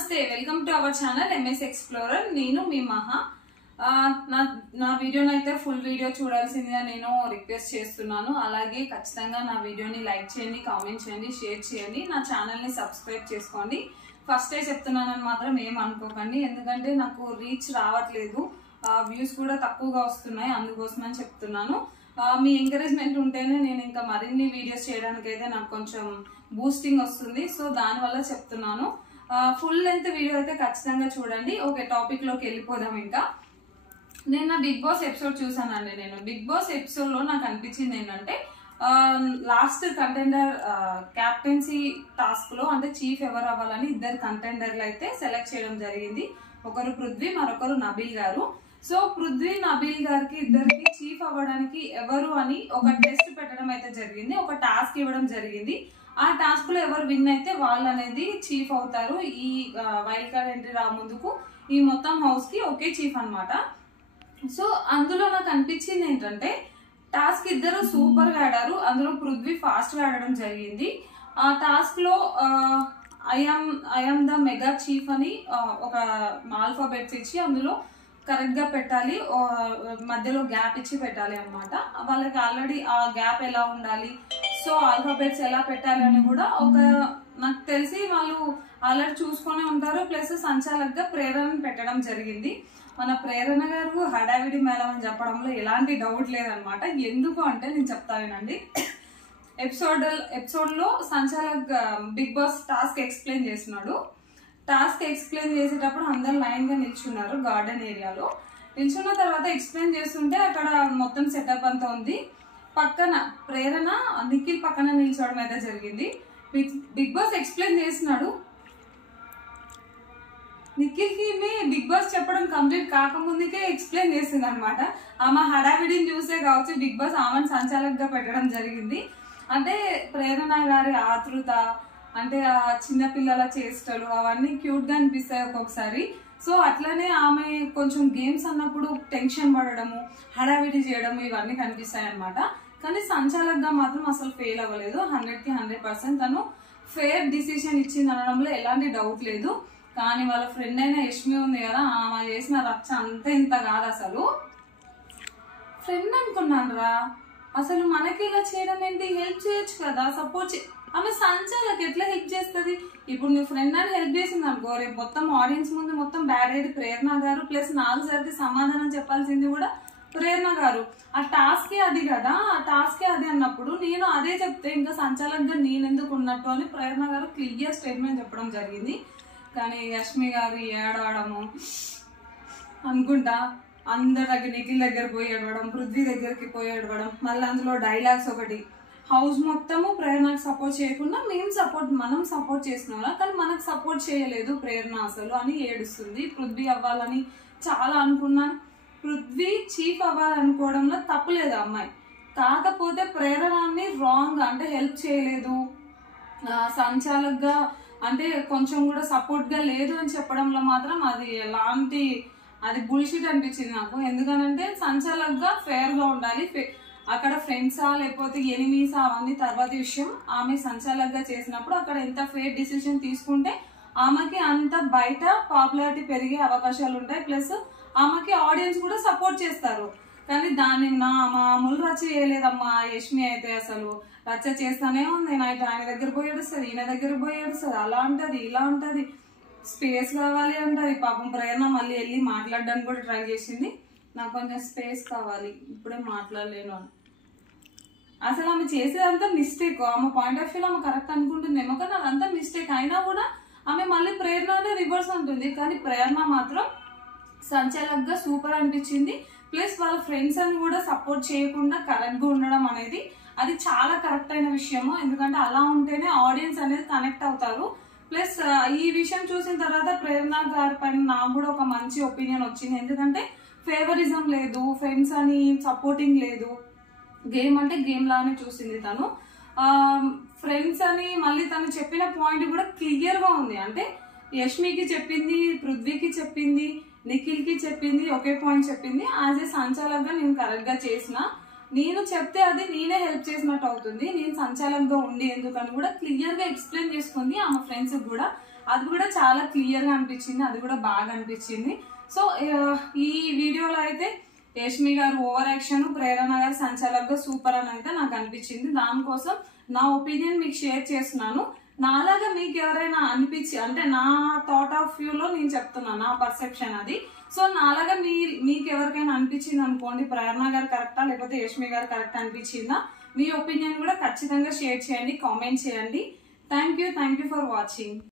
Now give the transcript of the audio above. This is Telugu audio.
నమస్తే welcome to our channel MS explorer. నేను మీ మహా. నా వీడియోని అయితే ఫుల్ వీడియో చూడాల్సిందిగా నేను రిక్వెస్ట్ చేస్తున్నాను. అలాగే ఖచ్చితంగా నా వీడియోని లైక్ చేయండి, కామెంట్ చేయండి, షేర్ చేయండి, నా ఛానల్ని సబ్స్క్రైబ్ చేసుకోండి. ఫస్ట్ డే చెప్తున్నానని మాత్రం ఏం అనుకోకండి, ఎందుకంటే నాకు రీచ్ రావట్లేదు, వ్యూస్ కూడా తక్కువగా వస్తున్నాయి, అందుకోసమని చెప్తున్నాను. మీ ఎంకరేజ్మెంట్ ఉంటేనే నేను ఇంకా మరిన్ని వీడియోస్ చేయడానికి అయితే నాకు కొంచెం బూస్టింగ్ వస్తుంది. సో దానివల్ల చెప్తున్నాను. ఫుల్ లెంత్ వీడియో అయితే ఖచ్చితంగా చూడండి. ఓకే, టాపిక్ లోకి వెళ్ళిపోదాం. ఇంకా నేను బిగ్ బాస్ ఎపిసోడ్ చూసానండి. నేను బిగ్ బాస్ ఎపిసోడ్ లో నాకు అనిపించింది ఏంటంటే, లాస్ట్ కంటెండర్ క్యాప్టెన్సీ టాస్క్ లో అంటే చీఫ్ ఎవరు అవ్వాలని ఇద్దరు కంటెండర్లు అయితే సెలెక్ట్ చేయడం జరిగింది. ఒకరు పృథ్వీ, మరొకరు నబీల్ గారు. సో పృథ్వీ, నబీల్ గారికి ఇద్దరికి చీఫ్ అవ్వడానికి ఎవరు అని ఒక టెస్ట్ పెట్టడం అయితే జరిగింది, ఒక టాస్క్ ఇవ్వడం జరిగింది. ఆ టాస్క్ లో ఎవరు విన్ అయితే వాళ్ళు అనేది చీఫ్ అవుతారు. ఈ వైల్డ్ కార్డ్ ఎంట్రీ రా ముందుకు ఈ మొత్తం హౌస్ కి ఒకే చీఫ్ అన్నమాట. సో అందులో నాకు అనిపించింది ఏంటంటే, టాస్క్ ఇద్దరు సూపర్ గా ఆడారు. అందులో పృథ్వీ ఫాస్ట్ గా ఆడడం జరిగింది. ఆ టాస్క్ లో ఐఎమ్ ద మెగా చీఫ్ అని ఒక ఆల్ఫాబెట్స్ ఇచ్చి అందులో కరెక్ట్ గా పెట్టాలి, మధ్యలో గ్యాప్ ఇచ్చి పెట్టాలి అన్నమాట. వాళ్ళకి ఆల్రెడీ ఆ గ్యాప్ ఎలా ఉండాలి, సో ఆల్ఫాబెట్స్ ఎలా పెట్టాలి అని కూడా నాకు తెలిసి వాళ్ళు ఆల్రెడీ చూసుకునే ఉంటారు. ప్లస్ సంచాలకుగా ప్రేరణను పెట్టడం జరిగింది. మన ప్రేరణ గారు హడావిడి మేళం అని చెప్పడంలో ఎలాంటి డౌట్ లేదనమాట. ఎందుకు అంటే నేను చెప్తానండి. ఎపిసోడ్ లో సంచాలక్ బిగ్ బాస్ టాస్క్ ఎక్స్ప్లెయిన్ చేస్తున్నాడు. టాస్క్ ఎక్స్ప్లెయిన్ చేసేటప్పుడు అందరు లైన్ గా నిల్చున్నారు. గార్డెన్ ఏరియాలో నిల్చున్న తర్వాత ఎక్స్ప్లెయిన్ చేస్తుంటే అక్కడ మొత్తం సెటప్ అంతా ఉంది. పక్కన ప్రేరణ నిఖిల్ పక్కన నిల్చోవడం అయితే జరిగింది. బిగ్ బాస్ ఎక్స్ప్లెయిన్ చేస్తున్నాడు. నిఖిల్ కి బిగ్ బాస్ చెప్పడం కంప్లీట్ కాకముందుకే ఎక్స్ప్లెయిన్ చేసింది అనమాట. ఆమె హడావిడిని చూసే కావచ్చు బిగ్ బాస్ ఆమెను సంచాలకుగా పెట్టడం జరిగింది. అంటే ప్రేరణ గారి ఆతృత, అంటే ఆ చిన్నపిల్లల చేష్టలు అవన్నీ క్యూట్ గా అనిపిస్తాయి ఒక్కొక్కసారి. సో అట్లనే ఆమె కొంచెం గేమ్స్ అన్నప్పుడు టెన్షన్ పడడము, హడావిడి చేయడము ఇవన్నీ కనిపిస్తాయి అనమాట. కానీ సంచాలకుగా మాత్రం అసలు ఫెయిల్ అవ్వలేదు. 100కి 100% తను ఫేర్ డిసిషన్ ఇచ్చింది అనడంలో ఎలాంటి డౌట్ లేదు. కానీ వాళ్ళ ఫ్రెండ్ అయిన యష్మి ఉంది కదా, ఆమె చేసిన రచ్చ అంతే ఇంత కాదు. అసలు ఫ్రెండ్ అనుకున్నాను రా, అసలు మనకి ఇలా చేయడం ఏంటి, హెల్ప్ చేయొచ్చు కదా, సపోర్ట్ ఆమె సంచాలకు ఎట్లా హెల్ప్ చేస్తుంది. ఇప్పుడు నువ్వు ఫ్రెండ్ అని హెల్ప్ చేసింది అనుకో, రేపు మొత్తం ఆడియన్స్ ముందు మొత్తం బ్యాడ్ అయ్యేది ప్రేరణ గారు. ప్లస్ 4 సార్లు సమాధానం చెప్పాల్సింది కూడా ప్రేరణ గారు. ఆ టాస్కే అది కదా, ఆ టాస్కే అది అన్నప్పుడు నేను అదే చెప్తే ఇంకా సంచాలకుగా నేను ఎందుకు ఉన్నట్టు అని ప్రేరణ గారు క్లియర్ స్టేట్మెంట్ చెప్పడం జరిగింది. కానీ యష్మి గారు ఏడవడము అనుకుంటా, అందరి దగ్గర నిఖిల్ దగ్గర పోయి ఏడవడం, పృథ్వీ దగ్గరికి పోయి ఏడవడం, మళ్ళీ అందులో డైలాగ్స్ ఒకటి, హౌస్ మొత్తము ప్రేరణకు సపోర్ట్ చేయకుండా మనం సపోర్ట్ చేస్తున్నారా, కానీ మనకు సపోర్ట్ చేయలేదు ప్రేరణ అసలు అని ఏడుస్తుంది. పృథ్వీ అవ్వాలని చాలా అనుకున్నాను. పృథ్వీ చీఫ్ అవ్వాలనుకోవడంలో తప్పులేదు అమ్మాయి, కాకపోతే ప్రేరణని రాంగ్ అంటే హెల్ప్ చేయలేదు, సంచాలకుగా అంటే కొంచెం కూడా సపోర్ట్ గా లేదు అని చెప్పడంలో మాత్రం అది బుల్షిట్ అనిపించింది నాకు. ఎందుకనంటే సంచాలకుగా ఫేర్ గా ఉండాలి. అక్కడ ఫ్రెండ్సా లేకపోతే ఎనిమీసా అవన్నీ తర్వాత విషయం. ఆమె సంచాలకుగా చేసినప్పుడు అక్కడ ఎంత ఫేర్ డిసిషన్ తీసుకుంటే ఆమెకి అంత బయట పాపులారిటీ పెరిగే అవకాశాలు ఉంటాయి. ప్లస్ ఆమెకి ఆడియన్స్ కూడా సపోర్ట్ చేస్తారు. కానీ దాన్ని మామూలు రచ్చ చేయలేదమ్మా యష్మి అయితే. అసలు రచ్చ చేస్తానే ఉంది. నైట్ ఆయన దగ్గర పోయి ఏడుస్తుంది, ఈయన దగ్గర పోయి ఏడుస్తుంది, అలా ఉంటది ఇలా ఉంటది, స్పేస్ కావాలి అంటది. పాపం ప్రేరణ మళ్ళీ వెళ్ళి మాట్లాడడానికి కూడా ట్రై చేసింది, నాకు కొంచెం స్పేస్ కావాలి, ఇప్పుడే మాట్లాడలేను అని. అసలు ఆమె చేసేదంతా మిస్టేక్. ఆమె పాయింట్ ఆఫ్ వ్యూలో ఆమె కరెక్ట్ అనుకుంటుందేమో, కానీ అదంతా మిస్టేక్ అయినా కూడా ఆమె మళ్ళీ ప్రేరణనే రివర్స్ ఉంటుంది. కానీ ప్రేరణ మాత్రం సంచాలకుగా సూపర్ అనిపించింది. ప్లస్ వాళ్ళ ఫ్రెండ్స్ అని కూడా సపోర్ట్ చేయకుండా కరెక్ట్ గా ఉండడం అనేది అది చాలా కరెక్ట్ అయిన విషయము. ఎందుకంటే అలా ఉంటేనే ఆడియన్స్ అనేది కనెక్ట్ అవుతారు. ప్లస్ ఈ విషయం చూసిన తర్వాత ప్రేరణ గారి పైన నాకు కూడా ఒక మంచి ఒపీనియన్ వచ్చింది. ఎందుకంటే ఫేవరిజం లేదు, ఫ్రెండ్స్ అని సపోర్టింగ్ లేదు, గేమ్ అంటే గేమ్ లానే చూసింది తను. ఫ్రెండ్స్ అని మళ్ళీ తను చెప్పిన పాయింట్ కూడా క్లియర్ గా ఉంది. అంటే యష్మికి చెప్పింది, పృథ్వీకి చెప్పింది, నిఖిల్ కి చెప్పింది, ఒకే పాయింట్ చెప్పింది. యాజ్ ఏ సంచాలకుగా నేను కరెక్ట్ గా చేసిన, నేను చెప్తే అది నేనే హెల్ప్ చేసినట్టు అవుతుంది, నేను సంచాలకుగా ఉండి ఎందుకని కూడా క్లియర్ గా ఎక్స్ప్లెయిన్ చేసుకుంది ఆమె ఫ్రెండ్స్ కూడా. అది కూడా చాలా క్లియర్ గా అనిపించింది, అది కూడా బాగా అనిపించింది. సో ఈ వీడియోలో అయితే యష్మి గారు ఓవర్ యాక్షన్, ప్రేరణ గారు సంచాలకుగా సూపర్ అని అయితే నాకు అనిపించింది. దానికోసం నా ఒపీనియన్ మీకు షేర్ చేస్తున్నాను. నాలాగా మీకు ఎవరైనా అనిపించి, అంటే నా థాట్ ఆఫ్ వ్యూలో నేను చెప్తున్నాను, నా పర్సెప్షన్ అది. సో నాలాగా మీకు ఎవరికైనా అనిపించింది అనుకోండి, ప్రేరణ గారు కరెక్టా లేకపోతే యష్మి గారు కరెక్ట్ అనిపించిందా, మీ ఒపీనియన్ కూడా ఖచ్చితంగా షేర్ చేయండి, కామెంట్ చేయండి. Thank you for watching.